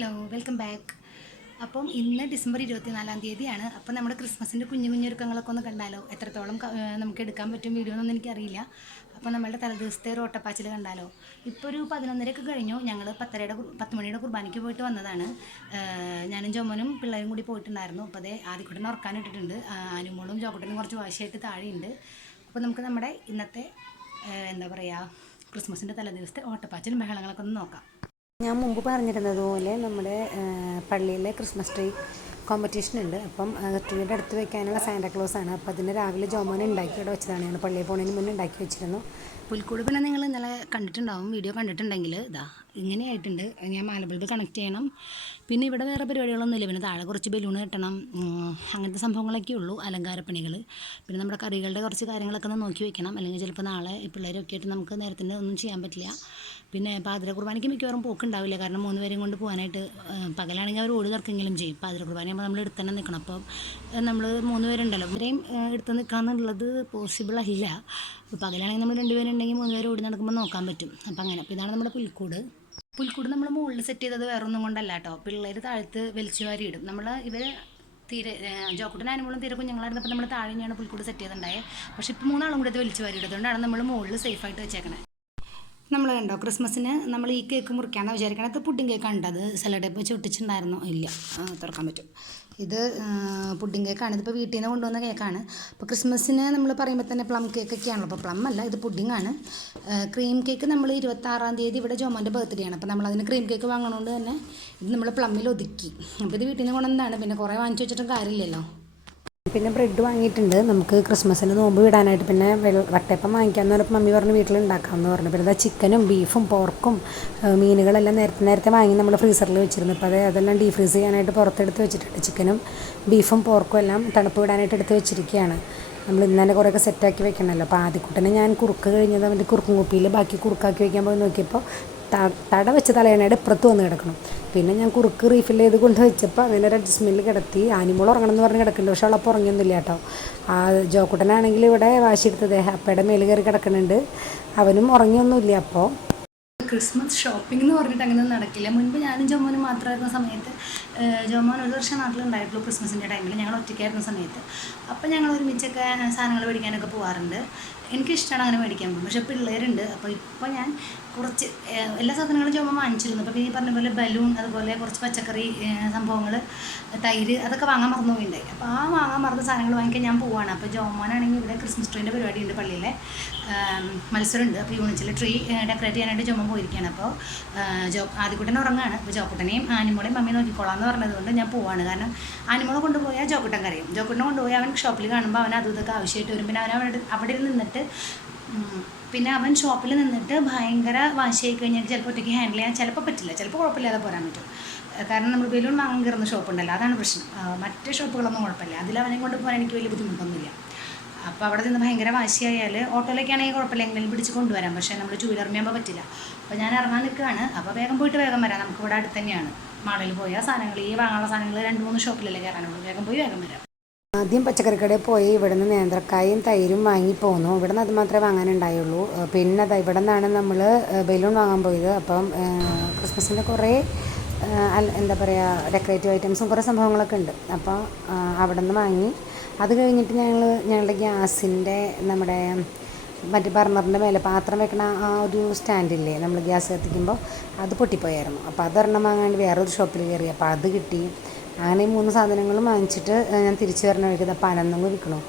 Hello welcome back. അപ്പം ഇന്ന് December ഇരുപത്തിനാലാം തീയതിയാണ്. അപ്പം നമ്മുടെ ക്രിസ്മസിന്റെ കുഞ്ഞു കുഞ്ഞൊരുക്കങ്ങളൊക്കെ ഒന്ന് കണ്ടാലോ? എത്രത്തോളം നമുക്ക് എടുക്കാൻ പറ്റും വീഡിയോ എന്നൊന്നും എനിക്കറിയില്ല. അപ്പം നമ്മളുടെ തലേദിവസത്തെ റോട്ടപ്പാച്ചിൽ കണ്ടാലോ? ഇപ്പോൾ ഒരു പതിനൊന്നരയൊക്കെ കഴിഞ്ഞു. ഞങ്ങൾ പത്തരയുടെ പത്ത് മണിയുടെ കുർബാനയ്ക്ക് പോയിട്ട് വന്നതാണ്. ഞാനും ചുമനും പിള്ളേരും കൂടി പോയിട്ടുണ്ടായിരുന്നു. അപ്പോൾ അതേ ആദ്യക്കുട്ടനെ ഉറക്കാനിട്ടിട്ടുണ്ട് അനുമോളും ചോക്കട്ടനും കുറച്ച് വാശിയായിട്ട് താഴെയുണ്ട്. അപ്പോൾ നമുക്ക് നമ്മുടെ ഇന്നത്തെ എന്താ പറയുക ക്രിസ്മസിന്റെ തലേദിവസത്തെ ഓട്ടപ്പാച്ചിലും ബഹളങ്ങളൊക്കെ ഒന്ന് നോക്കാം. ഞാൻ മുമ്പ് പറഞ്ഞിരുന്നത് പോലെ നമ്മുടെ പള്ളിയിലെ ക്രിസ്മസ് ട്രീ കോമ്പറ്റീഷൻ ഉണ്ട്. അപ്പം ട്രീയുടെ അടുത്ത് വെക്കാനുള്ള സാന്റാക്ലോസ് ആണ്. അപ്പം അതിന് രാവിലെ ജോമോൻ ഉണ്ടാക്കി ഇവിടെ വെച്ചതാണ്. ഞാൻ പള്ളിയിൽ പോകുന്നതിന് മുന്നേ ഉണ്ടാക്കി വെച്ചിരുന്നു. പുൽക്കൂട് പിന്നെ നിങ്ങൾ ഇന്നലെ കണ്ടിട്ടുണ്ടാവും വീഡിയോ കണ്ടിട്ടുണ്ടെങ്കിൽ ഇതാ ഇങ്ങനെയായിട്ടുണ്ട് ഞാൻ മാലബൾബ് കണക്ട് ചെയ്യണം. പിന്നെ ഇവിടെ വേറെ പരിപാടികളൊന്നുമില്ല പിന്നെ താഴെ കുറച്ച് ബലൂൺ കെട്ടണം. അങ്ങനത്തെ സംഭവങ്ങളൊക്കെ ഉള്ളൂ അലങ്കാരപ്പണികൾ പിന്നെ നമ്മുടെ കറികളുടെ കുറച്ച് കാര്യങ്ങളൊക്കെ ഒന്ന് നോക്കി വെക്കണം. അല്ലെങ്കിൽ ചിലപ്പോൾ നാളെ പിള്ളേരൊക്കെ ആയിട്ട് നമുക്ക് നേരത്തിന് ഒന്നും ചെയ്യാൻ പറ്റില്ല. പിന്നെ പാതിര കുർബാനയ്ക്ക് മിക്കവാറും പോക്കുണ്ടാവില്ല കാരണം മൂന്ന് പേരെയും കൊണ്ട് പോകാനായിട്ട് പകലാണെങ്കിൽ അവർ ഓടി കറക്കെങ്കിലും ചെയ്യും. പാതിര കുർബാനയാകുമ്പോൾ നമ്മൾ എടുത്ത് തന്നെ നിൽക്കണം. അപ്പോൾ നമ്മൾ മൂന്ന് പേരുണ്ടല്ലോ. ഇവരെയും ഏഹ്, എടുത്ത് നിൽക്കാമെന്നുള്ളത് പോസിബിൾ അല്ല. പകലാണെങ്കിൽ നമ്മൾ രണ്ടുപേരുണ്ടെങ്കിൽ മൂന്ന് പേര് ഓടി നടക്കുമ്പോൾ നോക്കാൻ പറ്റും. അപ്പം അങ്ങനെ. അപ്പോൾ ഇതാണ് നമ്മുടെ പുൽക്കൂട്. പുൽക്കൂട് നമ്മൾ മുകളിൽ സെറ്റ് ചെയ്തത് വേറൊന്നും കൊണ്ടല്ല കേട്ടോ. പിള്ളേർ താഴത്ത് വലിച്ചു വാരി ഇടും. നമ്മൾ ഇവർ തീരെ ജോക്കുട്ടൻ ആനിമോളും തീരെ കുഞ്ഞുങ്ങളായിരുന്നപ്പോൾ നമ്മൾ താഴെ തന്നെയാണ് പുൽക്കൂട് സെറ്റ് ചെയ്തിട്ടുണ്ടായത് പക്ഷേ ഇപ്പോൾ മൂന്നാളും കൂടി അത് വലിച്ചു വാരി ഇടും. അതുകൊണ്ടാണ് നമ്മൾ മുകളിൽ സേഫായിട്ട് വെച്ചേക്കണേ. നമ്മൾ കണ്ടോ ക്രിസ്മസിന് നമ്മൾ ഈ കേക്ക് മുറിക്കാനാണ് വിചാരിക്കണത് പുഡിംഗ് കേക്ക് കേട്ടോ അത് സെലഡേപ്പ് വെച്ച് ഒട്ടിച്ചിട്ടുണ്ടായിരുന്നോ ഇല്ല. തുറക്കാൻ പറ്റും. ഇത് പുഡിംഗ് കേക്കാണ്. ഇതിപ്പോൾ വീട്ടിൽ നിന്ന് കൊണ്ടുവന്ന കേക്കാണ്. അപ്പോൾ ക്രിസ്മസിന് നമ്മൾ പറയുമ്പോൾ തന്നെ പ്ലം കേക്ക് ഒക്കെയാണല്ലോ അപ്പോൾ പ്ലം അല്ല ഇത് പുഡിംഗ് ആണ് ക്രീം കേക്ക് നമ്മൾ ഇരുപത്താറാം തീയതി ഇവിടെ ജോമോന്റെ ബർത്ത്ഡേ ആണ്. അപ്പോൾ നമ്മൾ അതിന് ക്രീം കേക്ക് വാങ്ങണോണ്ട് തന്നെ ഇത് നമ്മൾ പ്ലമ്മിൽ ഒതുക്കി. അപ്പോൾ ഇത് വീട്ടിൽ നിന്ന് കൊണ്ടുവന്നതാണ്. പിന്നെ കുറേ വാങ്ങിച്ചു വെച്ചിട്ടും കാര്യമില്ലല്ലോ. പിന്നെ ബ്രെഡ് വാങ്ങിയിട്ടുണ്ട്. നമുക്ക് ക്രിസ്മസിന് നോമ്പ് വിടാനായിട്ട് പിന്നെ വട്ടയപ്പം വാങ്ങിക്കാമെന്ന് പറഞ്ഞപ്പോൾ മമ്മി പറഞ്ഞു വീട്ടിൽ ഉണ്ടാക്കാമെന്ന് പറഞ്ഞു. പിന്നെ ചിക്കനും ബീഫും പോർക്കും മീനുകളെല്ലാം നേരത്തെ നേരത്തെ വാങ്ങി നമ്മൾ ഫ്രീസറിൽ വെച്ചിരുന്നു. അപ്പോൾ അത് അതെല്ലാം ഡീ ഫ്രീസ് ചെയ്യാനായിട്ട് പുറത്തെടുത്ത് വെച്ചിട്ടുണ്ട് ചിക്കനും ബീഫും പോർക്കും എല്ലാം തണുപ്പ് വിടാനായിട്ട് എടുത്ത് വെച്ചിരിക്കുകയാണ് നമ്മൾ ഇന്ന് തന്നെ കുറേയൊക്കെ സെറ്റാക്കി വെക്കണമല്ലോ അപ്പോൾ ആദ്യക്കുട്ടനെ ഞാൻ കുറുക്ക് കഴിഞ്ഞത് അവന്റെ കുറുക്കും കുപ്പിയിൽ ബാക്കി കുറുക്കാക്കി വെക്കാൻ പോയി നോക്കിയപ്പോൾ തട വെച്ച തലയണയുടെ ഇപ്പുറത്ത് വന്ന് കിടക്കണം. പിന്നെ ഞാൻ കുറുക്ക് റീഫിൽ ചെയ്ത് കൊണ്ട് വെച്ചപ്പോൾ ഒരു അഡ്ജസ്റ്റ്മെന്റിൽ കിടത്തി. ആനിമോൾ ഉറങ്ങണം എന്ന് പറഞ്ഞ് കിടക്കുന്നുണ്ട്. പക്ഷേ അവളപ്പോൾ ഉറങ്ങിയൊന്നുമില്ല കേട്ടോ. ആ ജോക്കുട്ടനാണെങ്കിൽ ഇവിടെ വാശി എടുത്തത്. അപ്പയുടെ മേൽ കയറി കിടക്കുന്നുണ്ട്. അവനും ഉറങ്ങിയൊന്നുമില്ല അപ്പോൾ. ക്രിസ്മസ് ഷോപ്പിംഗ് എന്ന് പറഞ്ഞിട്ട് അങ്ങനെ നടക്കില്ല. മുൻപ് ഞാനും ജോമോനും മാത്രമായിരുന്ന സമയത്ത് ജോമോൻ ഒരു വർഷം നാട്ടിലുണ്ടായിട്ടുള്ളൂ ക്രിസ്മസിന്റെ ടൈമിൽ ഞങ്ങൾ ഒറ്റയ്ക്കായിരുന്ന സമയത്ത്. അപ്പോൾ ഞങ്ങൾ ഒരുമിച്ചൊക്കെ സാധനങ്ങൾ മേടിക്കാനൊക്കെ പോകാറുണ്ട് എനിക്കിഷ്ടമാണ് അങ്ങനെ മേടിക്കാൻ പോകും പക്ഷേ പിള്ളേരുണ്ട്. അപ്പോൾ ഇപ്പോൾ ഞാൻ കുറച്ച് എല്ലാ സാധനങ്ങളും ജോമ വാങ്ങിച്ചിരുന്നു. അപ്പോൾ ഈ പറഞ്ഞ പോലെ ബലൂൺ അതുപോലെ കുറച്ച് പച്ചക്കറി സംഭവങ്ങൾ തൈര് അതൊക്കെ വാങ്ങാൻ മറന്നു പോയിണ്ടായി. അപ്പോൾ ആ വാങ്ങാൻ മറന്ന സാധനങ്ങൾ വാങ്ങിക്കാൻ ഞാൻ പോവാണ്. അപ്പോൾ ജോമോനാണെങ്കിൽ ഇവിടെ ക്രിസ്മസ് ട്രീന്റെ പരിപാടിയുണ്ട് പള്ളിയിലെ. മത്സരമുണ്ട്. അപ്പോൾ യൂണിറ്റിൽ ട്രീ ഡെക്കറേറ്റ് ചെയ്യാനായിട്ട് ചുമ്മാ പോയിരിക്കുകയാണ് അപ്പോൾ ജോ ആദ്യക്കുട്ടൻ ഉറങ്ങാണ്. അപ്പോൾ ജോക്കുട്ടനെയും ആനിമോളെയും മമ്മി നോക്കിക്കോളാം എന്ന് പറഞ്ഞതുകൊണ്ട് ഞാൻ പോവാണ്. കാരണം ആനിമോളെ കൊണ്ടുപോയാൽ ജോക്കുട്ടൻ കറിയും ജോക്കുട്ടനെ കൊണ്ടുപോയി അവൻ ഷോപ്പിൽ കാണുമ്പോൾ അവൻ അതും ഇതൊക്കെ ആവശ്യമായിട്ട് വരും. പിന്നെ അവൻ അവിടെ അവിടെ നിന്നിട്ട് പിന്നെ അവൻ ഷോപ്പിൽ നിന്നിട്ട് ഭയങ്കര വാശിയായി കഴിഞ്ഞാൽ ചിലപ്പോൾ ഒറ്റയ്ക്ക് ഹാൻഡിൽ ചെയ്യാൻ ചിലപ്പോൾ പറ്റില്ല. ചിലപ്പോൾ കുഴപ്പമില്ലാതെ പോരാൻ പറ്റും. കാരണം നമ്മൾ ബലൂൺ വാങ്ങാൻ കയറുന്ന ഷോപ്പുണ്ടല്ലോ അതാണ് പ്രശ്നം. ആ, മറ്റ് ഷോപ്പുകളൊന്നും കുഴപ്പമില്ല. അതിൽ അവനെ കൊണ്ട് പോകാൻ എനിക്ക് വലിയ ബുദ്ധിമുട്ടൊന്നുമില്ല. അപ്പോൾ അവിടെ നിന്ന് ഭയങ്കര വാശിയായാൽ ഓട്ടോയിലേക്കാണെങ്കിൽ കുഴപ്പമില്ല എങ്ങനെയും പിടിച്ച് കൊണ്ടുവരാം. പക്ഷേ നമ്മൾ ടൂ വീലർ പറ്റില്ല. അപ്പോൾ ഞാൻ ഇറങ്ങാൻ നിൽക്കുകയാണ്. അപ്പോൾ വേഗം പോയിട്ട് വേഗം വരാം. നമുക്ക് ഇവിടെ അടുത്ത് തന്നെയാണ്. മാളിൽ പോയാൽ സാധനങ്ങൾ ഈ വാങ്ങാനുള്ള സാധനങ്ങൾ രണ്ട് മൂന്ന് ഷോപ്പിലല്ലേ കയറാനുള്ളൂ. വേഗം പോയി വേഗം വരാം. ആദ്യം പച്ചക്കറിക്കടയിൽ പോയി ഇവിടെ നിന്ന് നേന്ത്രക്കായും തൈരും വാങ്ങി പോന്നു. ഇവിടെ നിന്ന് അത് മാത്രമേ വാങ്ങാനുണ്ടായുള്ളൂ. പിന്നെ അത് ഇവിടെ നിന്നാണ് നമ്മൾ ബലൂൺ വാങ്ങാൻ പോയത്. അപ്പം ക്രിസ്മസിന്റെ കുറേ എന്താ പറയുക ഡെക്കറേറ്റീവ് ഐറ്റംസും കുറേ സംഭവങ്ങളൊക്കെ ഉണ്ട്. അപ്പോൾ അവിടെ നിന്ന് വാങ്ങി. അത് കഴിഞ്ഞിട്ട് ഞങ്ങൾ ഞങ്ങളുടെ ഗ്യാസിന്റെ നമ്മുടെ മറ്റേ ബർണറിന്റെ മേലെ പാത്രം വെക്കണ ആ ഒരു സ്റ്റാൻഡില്ലേ നമ്മൾ ഗ്യാസ് കത്തിക്കുമ്പോൾ അത് പൊട്ടിപ്പോയായിരുന്നു. അപ്പോൾ അതൊരെണ്ണം വാങ്ങാണ്ട് വേറൊരു ഷോപ്പിൽ കയറി. അപ്പോൾ അത് കിട്ടി. അങ്ങനെ ഈ മൂന്ന് സാധനങ്ങളും വാങ്ങിച്ചിട്ട് ഞാൻ തിരിച്ചു വരണ വഴിക്ക് പനന്നുങ്ക് വിൽക്കണു.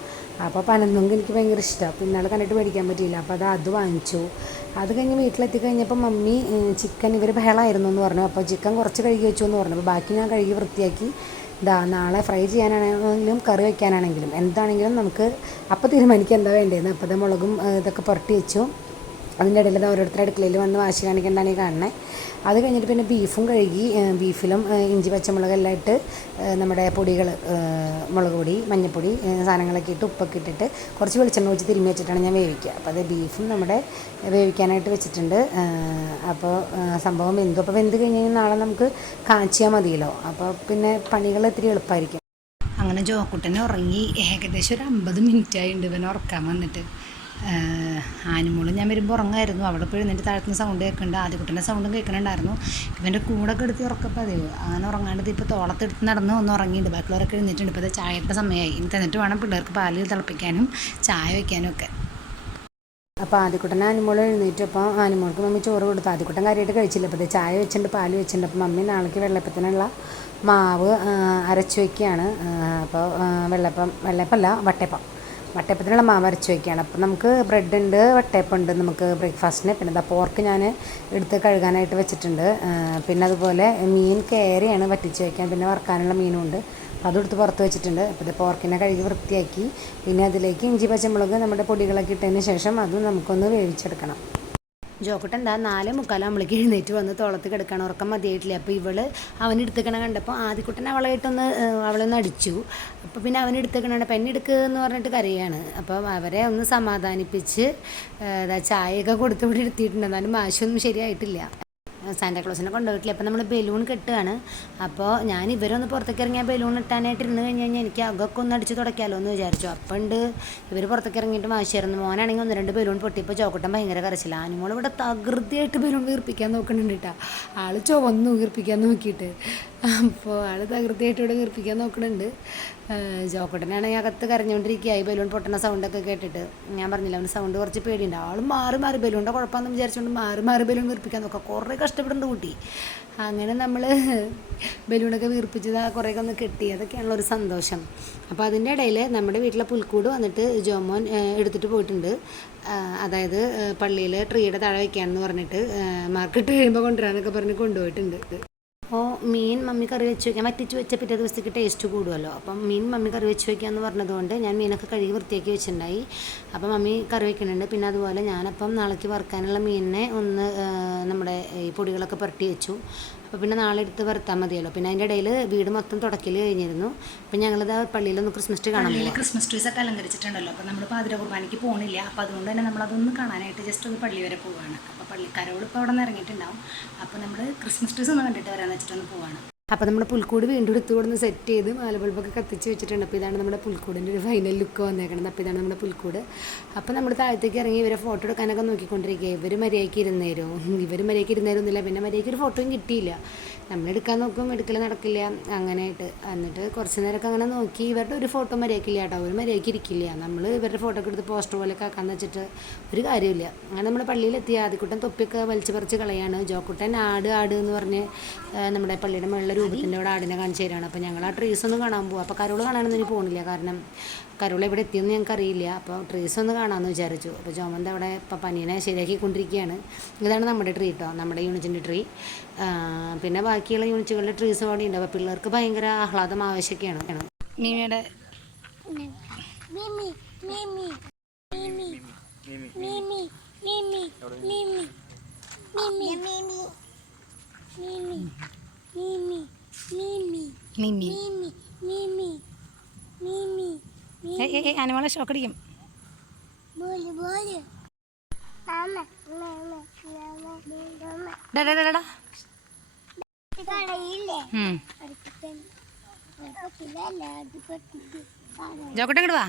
അപ്പോൾ പനന്നുങ്ക് എനിക്ക് ഭയങ്കര ഇഷ്ടമാണ് പിന്നെ ആൾ കണ്ടിട്ട് മേടിക്കാൻ പറ്റിയില്ല. അപ്പോൾ അത് അത് വാങ്ങിച്ചു. അത് കഴിഞ്ഞ് വീട്ടിലെത്തി കഴിഞ്ഞപ്പോൾ മമ്മി ചിക്കൻ ഇവർ ബഹളമായിരുന്നു എന്ന് പറഞ്ഞു. അപ്പോൾ ചിക്കൻ കുറച്ച് കഴുകി വെച്ചു എന്ന് പറഞ്ഞു. അപ്പോൾ ബാക്കി ഞാൻ കഴുകി വൃത്തിയാക്കി. ഇതാ നാളെ ഫ്രൈ ചെയ്യാനാണെങ്കിലും കറി വയ്ക്കാനാണെങ്കിലും എന്താണെങ്കിലും നമുക്ക് അപ്പോൾ തീരുമാനിക്കുക എന്താ വേണ്ടതെന്ന് അപ്പോൾ മുളകും ഇതൊക്കെ പുരട്ടി വെച്ചു. അതിന്റെ ഇടയിൽ ഇത് ഓരോരുത്തരുടെ അടുക്കളയിൽ വന്ന് വാശി കാണിക്കേണ്ടതാണ് ഈ കാണുന്നത് അത് കഴിഞ്ഞിട്ട് പിന്നെ ബീഫും കഴുകി ബീഫിലും ഇഞ്ചി പച്ചമുളക് എല്ലാം ഇട്ട് നമ്മുടെ പൊടികൾ മുളക് പൊടി മഞ്ഞൾപ്പൊടി സാധനങ്ങളൊക്കെ ഇട്ട് ഉപ്പൊക്കെ ഇട്ടിട്ട് കുറച്ച് വെളിച്ചെണ്ണ ഒഴിച്ച് തിരുമ്മി വെച്ചിട്ടാണ് ഞാൻ വേവിക്കുക. അപ്പോൾ അത് ബീഫും നമ്മുടെ വേവിക്കാനായിട്ട് വെച്ചിട്ടുണ്ട്. അപ്പോൾ സംഭവം വെന്തു. അപ്പോൾ വെന്ത് കഴിഞ്ഞ് കഴിഞ്ഞാൽ നാളെ നമുക്ക് കാച്ചിയാൽ മതിയല്ലോ. അപ്പോൾ പിന്നെ പണികൾ ഇത്തിരി എളുപ്പമായിരിക്കും. അങ്ങനെ ജോക്കുട്ടനെ ഉറങ്ങി ഏകദേശം ഒരു അമ്പത് മിനിറ്റ് ആയിട്ടുണ്ട് ഇവനെ ഉറക്കാൻ വന്നിട്ട്. ആനിമോളും ഞാൻ വരുമ്പോൾ ഉറങ്ങായിരുന്നു. അവിടെ പോയി എഴുന്നേറ്റ് താഴ്ത്തുന്ന സൗണ്ട് കേൾക്കുന്നുണ്ട് ആദ്യക്കുട്ടന്റെ സൗണ്ടും കേൾക്കുന്നുണ്ടായിരുന്നു ഇവന്റെ കൂടെ എടുത്ത് ഉറക്കപ്പോൾ അതെയോ അങ്ങനെ ഉറങ്ങാണ്ട് ഇപ്പോൾ തോളത്തെടുത്ത് നടന്ന് ഒന്ന് ഉറങ്ങിയിട്ടുണ്ട് ബാക്കിയുള്ളവരൊക്കെ എഴുന്നേറ്റുണ്ട് ഇപ്പോൾ ചായയുടെ സമയമായി ഇനി തന്നിട്ട് വേണം പിള്ളേർക്ക് പാൽ തിളപ്പിക്കാനും ചായ വയ്ക്കാനും ഒക്കെ. അപ്പോൾ ആദ്യക്കുട്ടൻ ആനിമോൾ എഴുന്നേറ്റ് അപ്പോൾ ആനിമോൾക്ക് മമ്മി ചോറ് കൊടുത്തു. ആദ്യക്കുട്ടൻ കാര്യമായിട്ട് കഴിച്ചില്ല. അപ്പോൾ ചായ വെച്ചിട്ടുണ്ട് പാൽ വെച്ചിട്ടുണ്ട് അപ്പോൾ മമ്മി നാളേക്ക് വെള്ളപ്പത്തിനുള്ള മാവ് അരച്ച് വയ്ക്കുകയാണ് അപ്പോൾ വെള്ളപ്പം വെള്ളപ്പമല്ല വട്ടയപ്പം. വട്ടയപ്പത്തിനുള്ള മാവ് അരച്ച് വയ്ക്കുകയാണ് അപ്പോൾ നമുക്ക് ബ്രെഡ് ഉണ്ട് വട്ടയപ്പം ഉണ്ട് നമുക്ക് ബ്രേക്ക്ഫാസ്റ്റിന് പിന്നെ ഇതാ പോർക്ക് ഞാൻ എടുത്ത് കഴുകാനായിട്ട് വെച്ചിട്ടുണ്ട്. പിന്നെ അതുപോലെ മീൻ കയറിയാണ് വറ്റിച്ച് വയ്ക്കാൻ പിന്നെ വറുക്കാനുള്ള മീനും ഉണ്ട്. അപ്പോൾ അതെടുത്ത് പുറത്ത് വെച്ചിട്ടുണ്ട്. അപ്പോൾ ഇത് പോർക്കിനെ കഴുകി വൃത്തിയാക്കി. പിന്നെ അതിലേക്ക് ഇഞ്ചി പച്ചമുളക് നമ്മുടെ പൊടികളൊക്കെ ഇട്ടതിന് ശേഷം അതും നമുക്കൊന്ന് വേവിച്ചെടുക്കണം. ജോക്കുട്ടൻ എന്താ നാല് മുക്കാലാകുമ്പോഴേക്ക് എഴുന്നേറ്റ് വന്ന് തോളത്ത് കിടക്കണം ഉറക്കം മതിയായിട്ടില്ല. അപ്പോൾ ഇവൾ അവനെടുത്തേക്കണ കണ്ടപ്പോൾ ആദ്യക്കുട്ടൻ അവളായിട്ടൊന്ന് അവളൊന്ന് അടിച്ചു. അപ്പോൾ പിന്നെ അവനെടുത്തേക്കണ കണ്ടപ്പോൾ എന്നെ പെണ്ണെടുക്കുക എന്ന് പറഞ്ഞിട്ട് കരയാണ്. അപ്പം അവരെ ഒന്ന് സമാധാനിപ്പിച്ച് ചായയൊക്കെ കൊടുത്ത് ഇവിടെ എന്നാലും വാശിയൊന്നും ശരിയായിട്ടില്ല. സാന്റാക്ലോസിനെ കൊണ്ടുപോയിട്ടില്ല. അപ്പോൾ നമ്മൾ ബലൂൺ കെട്ടുകയാണ് അപ്പോൾ ഞാൻ ഇവരൊന്ന് പുറത്തേക്ക് ഇറങ്ങിയാൽ ബലൂൺ ഇട്ടാനായിട്ട് ഇരുന്ന് കഴിഞ്ഞ് കഴിഞ്ഞാൽ എനിക്ക് അകമൊക്കെ ഒന്ന് അടിച്ച് തുടക്കാമല്ലോ എന്ന് വിചാരിച്ചു. അപ്പം ഉണ്ട് ഇവർ പുറത്തേക്ക് ഇറങ്ങിയിട്ട് വാശിയായിരുന്നു മോനാണെങ്കിൽ ഒന്ന് രണ്ട് ബലൂൺ പൊട്ടിയപ്പോൾ ചോക്കട്ടൻ ഭയങ്കര കരച്ചില്ല ആനിമോൾ ഇവിടെ തകൃതിയായിട്ട് ബലൂൺ വീർപ്പിക്കാൻ നോക്കുന്നുണ്ട് കേട്ടോ ആൾ ചുവന്നു വീർപ്പിക്കാൻ നോക്കിയിട്ട്. അപ്പോൾ ആൾ തകൃതിയായിട്ട് ഇവിടെ വീർപ്പിക്കാൻ നോക്കുന്നുണ്ട്. ജോക്കട്ടനാണെങ്കിൽ അകത്ത് കരഞ്ഞുകൊണ്ടിരിക്കുക ഈ ബലൂൺ പൊട്ടണ സൗണ്ടൊക്കെ കേട്ടിട്ട്. ഞാൻ പറഞ്ഞില്ല അവന് സൗണ്ട് കുറച്ച് പേടിയുണ്ട്. ആൾ മാറി മാറി ബലൂണിന്റെ കുഴപ്പമെന്ന് വിചാരിച്ചുകൊണ്ട് മാറി മാറി ബലൂൺ വീർപ്പിക്കാൻ നോക്കുക കുറേ കഷ്ടപ്പെടുന്നുണ്ട് കുട്ടി. അങ്ങനെ നമ്മൾ ബലൂണൊക്കെ വീർപ്പിച്ചത് ആ കുറേയൊക്കെ ഒന്ന് കിട്ടി. അതൊക്കെയാണല്ലോ ഒരു സന്തോഷം. അപ്പോൾ അതിന്റെ ഇടയിൽ നമ്മുടെ വീട്ടിലെ പുൽക്കൂട് വന്നിട്ട് ജോമോൻ എടുത്തിട്ട് പോയിട്ടുണ്ട്. അതായത് പള്ളിയിൽ ട്രീയുടെ താഴെ വയ്ക്കാമെന്ന് പറഞ്ഞിട്ട് മാർക്കറ്റ് കഴിയുമ്പോൾ കൊണ്ടുവരാനൊക്കെ പറഞ്ഞ് കൊണ്ടുപോയിട്ടുണ്ട്. മീൻ മമ്മി കറി വെച്ച് വയ്ക്കാൻ വറ്റിച്ച് വെച്ച പിറ്റേ ദിവസത്തേക്ക് ടേസ്റ്റ് കൂടുമല്ലോ അപ്പം മീൻ മമ്മി കറി വെച്ച് എന്ന് പറഞ്ഞതുകൊണ്ട് ഞാൻ മീനൊക്കെ കഴുകി വൃത്തിയാക്കി വെച്ചിട്ടുണ്ടായി. അപ്പം മമ്മി കറി വയ്ക്കുന്നുണ്ട് പിന്നെ അതുപോലെ ഞാനപ്പം നാളേക്ക് വറുക്കാനുള്ള മീനിനെ ഒന്ന് നമ്മുടെ ഈ പൊടികളൊക്കെ പുരട്ടി വെച്ചു. അപ്പോൾ പിന്നെ നാളെ എടുത്ത് വറുത്താൽ മതിയല്ലോ. പിന്നെ അതിന്റെ ഇടയിൽ വീട് മൊത്തം തുടക്കൽ കഴിഞ്ഞിരുന്നു. അപ്പം ഞങ്ങളിത് പള്ളിയിലൊന്ന് ക്രിസ്മസ് ട്രീ കാണാൻ ക്രിസ്മസ് ട്രീസ് ഒക്കെ അലങ്കരിച്ചിട്ടുണ്ടല്ലോ. അപ്പോൾ നമ്മൾ പാതിര കുർബാനയ്ക്ക് പോകണില്ല അപ്പോൾ അതുകൊണ്ട് തന്നെ നമ്മൾ അതൊന്ന് കാണാനായിട്ട് ജസ്റ്റ് ഒന്ന് പള്ളി വരെ പോവുകയാണ് അപ്പോൾ പള്ളിക്കാരോട് ഇപ്പോൾ അവിടെ നിന്ന് ഇറങ്ങിയിട്ടുണ്ടാവും. അപ്പോൾ നമ്മൾ ക്രിസ്മസ് ട്രീസ് ഒന്ന് കണ്ടിട്ട് വരാമെന്ന് വെച്ചിട്ടൊന്ന് പോവാണ്. അപ്പോൾ നമ്മുടെ പുൽക്കൂട് വീണ്ടും എടുത്തു കൊടുന്ന് സെറ്റ് ചെയ്ത് മാലബൾബൊക്കെ കത്തിച്ച് വെച്ചിട്ടുണ്ട്. അപ്പോൾ ഇതാണ് നമ്മുടെ പുൽക്കൂടിന്റെ ഒരു ഫൈനൽ ലുക്ക് വന്നേക്കുന്നത് അപ്പോൾ ഇതാണ് നമ്മുടെ പുൽക്കൂട്. അപ്പോൾ നമ്മൾ താഴത്തേക്ക് ഇറങ്ങി ഇവരെ ഫോട്ടോ എടുക്കാനൊക്കെ നോക്കിക്കൊണ്ടിരിക്കുക ഇവർ മര്യാദയ്ക്ക് ഇരുന്നേരും? ഇവർ മര്യാദയ്ക്ക് ഇരുന്നേരൊന്നുമില്ല. പിന്നെ മര്യാദയ്ക്ക് ഒരു ഫോട്ടോയും കിട്ടിയില്ല. നമ്മൾ എടുക്കാൻ നോക്കും എടുക്കൽ നടക്കില്ല. അങ്ങനെയായിട്ട്. എന്നിട്ട് കുറച്ച് നേരമൊക്കെ അങ്ങനെ നോക്കി ഇവരുടെ ഒരു ഫോട്ടോ മര്യാദയ്ക്കില്ല കേട്ടോ. ഒരു മര്യാദയ്ക്ക് ഇരിക്കില്ല. നമ്മൾ ഇവരുടെ ഫോട്ടോ ഒക്കെ എടുത്ത് പോസ്റ്റർ പോലെയൊക്കെ ആക്കാന്ന് വെച്ചിട്ട് ഒരു കാര്യമില്ല. അങ്ങനെ നമ്മുടെ പള്ളിയിലെത്തി. ആദ്യക്കുട്ടൻ തൊപ്പിയൊക്കെ വലിച്ചു പറിച്ച് കളയാണ്. ജോക്കുട്ടൻ ആട് ആട് എന്ന് പറഞ്ഞ് നമ്മുടെ പള്ളിയുടെ മുകളിലെ രൂപത്തിന്റെ അവിടെ ആടിനെ കാണിച്ചു തരാണ്. അപ്പോൾ ഞങ്ങൾ ആ ട്രീസ് ഒന്നും കാണാൻ പോകും അപ്പോൾ കരോൾ കാണാനൊന്നും ഇനി പോകുന്നില്ല കാരണം കരോൾ എവിടെ എത്തിയെന്ന് ഞങ്ങൾക്കറിയില്ല അപ്പോൾ ട്രീസ് ഒന്ന് കാണാമെന്ന് വിചാരിച്ചു അപ്പോൾ ജോമന്ത് അവിടെ ഇപ്പോൾ പനീനെ ശരിയാക്കിക്കൊണ്ടിരിക്കുകയാണ് ഇതാണ് നമ്മുടെ ട്രീ കേട്ടോ നമ്മുടെ യൂണിറ്റിന്റെ ട്രീ പിന്നെ ബാക്കിയുള്ള യൂണിറ്റുകളുടെ ട്രീസ് അവിടെ ഉണ്ട് അപ്പോൾ പിള്ളേർക്ക് ഭയങ്കര ആഹ്ലാദം ആവശ്യമൊക്കെയാണ് മീമിയുടെ Mimi, Mimi, Mimi, Mimi, Mimi, അനുമോളെ ഷോക്കടിക്കും ജോക്കട്ടെ ഇങ്ങോട്ട് വാ.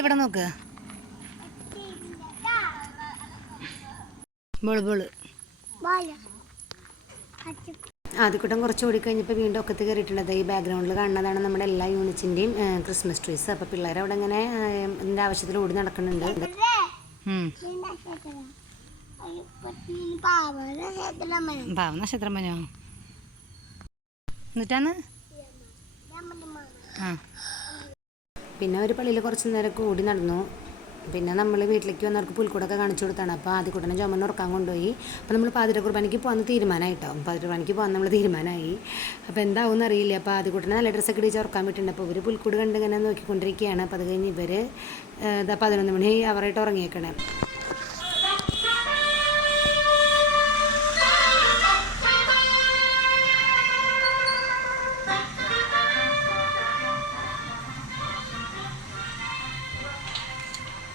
ഇവിടെ നോക്ക്. Ball ball. ആദ്യക്കൂട്ടം കുറച്ച് ഓടിക്കഴിഞ്ഞപ്പോൾ വീണ്ടും ഒക്കത്ത് കയറിയിട്ടുള്ളത് ഈ ബാക്ക്ഗ്രൗണ്ടിൽ കാണുന്നതാണ് നമ്മുടെ എല്ലാ യൂണിറ്റിന്റെയും ക്രിസ്മസ് ട്രീസ് അപ്പോൾ പിള്ളേർ അവിടെ ഇങ്ങനെ എന്റെ ആവശ്യത്തിൽ ഓടി നടക്കുന്നുണ്ട്. ഭാവ നക്ഷത്രമനോ? എന്നിട്ടാണ്? ആ. പിന്നെ ഒരു പള്ളിയിൽ കുറച്ച് നേരം കൂടി നടന്നു. പിന്നെ നമ്മൾ വീട്ടിലേക്ക് വന്നവർക്ക് പുൽക്കൂടൊക്കെ കാണിച്ചു കൊടുത്താണ്. അപ്പോൾ ആദ്യക്കൂട്ടനെ ചുമന്ന് ഉറക്കാൻ കൊണ്ടുപോയി. അപ്പോൾ നമ്മൾ പാതിര കുർബാനയ്ക്ക് പോകാൻ തീരുമാനമായിട്ടോ പാതിര കുർബാനയ്ക്ക് പോകാൻ നമ്മൾ തീരുമാനമായി അപ്പോൾ എന്താവും അറിയില്ല. അപ്പോൾ ആദ്യക്കൂട്ടനെ നല്ല ഡ്രസ്സൊക്കെ ഇടിച്ച് ഉറക്കാൻ പറ്റുന്നുണ്ട് അപ്പോൾ ഇവർ പുൽക്കൂട് കണ്ടിങ്ങനെ നോക്കിക്കൊണ്ടിരിക്കുകയാണ്. അപ്പോൾ അത് കഴിഞ്ഞ് ഇവർ പതിനൊന്ന് മണി അവരായിട്ട് ഉറങ്ങിയേക്കണേ.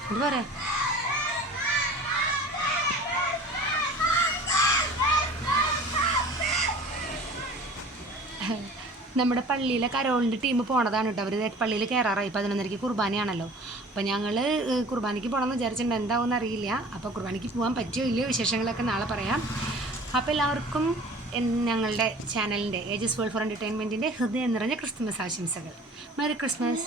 പോരെ നമ്മുടെ പള്ളിയിലെ കരോളിന്റെ ടീം പോണതാണ് കേട്ടോ അവർ പള്ളിയിൽ കയറാറായി പതിനൊന്നരയ്ക്ക് കുർബാനയാണല്ലോ. അപ്പോൾ ഞങ്ങൾ കുർബാനയ്ക്ക് പോകണമെന്ന് വിചാരിച്ചിട്ടുണ്ട്. എന്താവുമെന്ന് അറിയില്ല. അപ്പോൾ കുർബാനയ്ക്ക് പോകാൻ പറ്റിയോ ഇല്ലയോ വിശേഷങ്ങളൊക്കെ നാളെ പറയാം. അപ്പോൾ എല്ലാവർക്കും ഞങ്ങളുടെ ചാനലിന്റെ ഏജസ് വേൾഡ് ഫോർ എന്റർടൈൻമെന്റിന്റെ ഹൃദയം നിറഞ്ഞ ക്രിസ്മസ് ആശംസകൾ. Merry Christmas.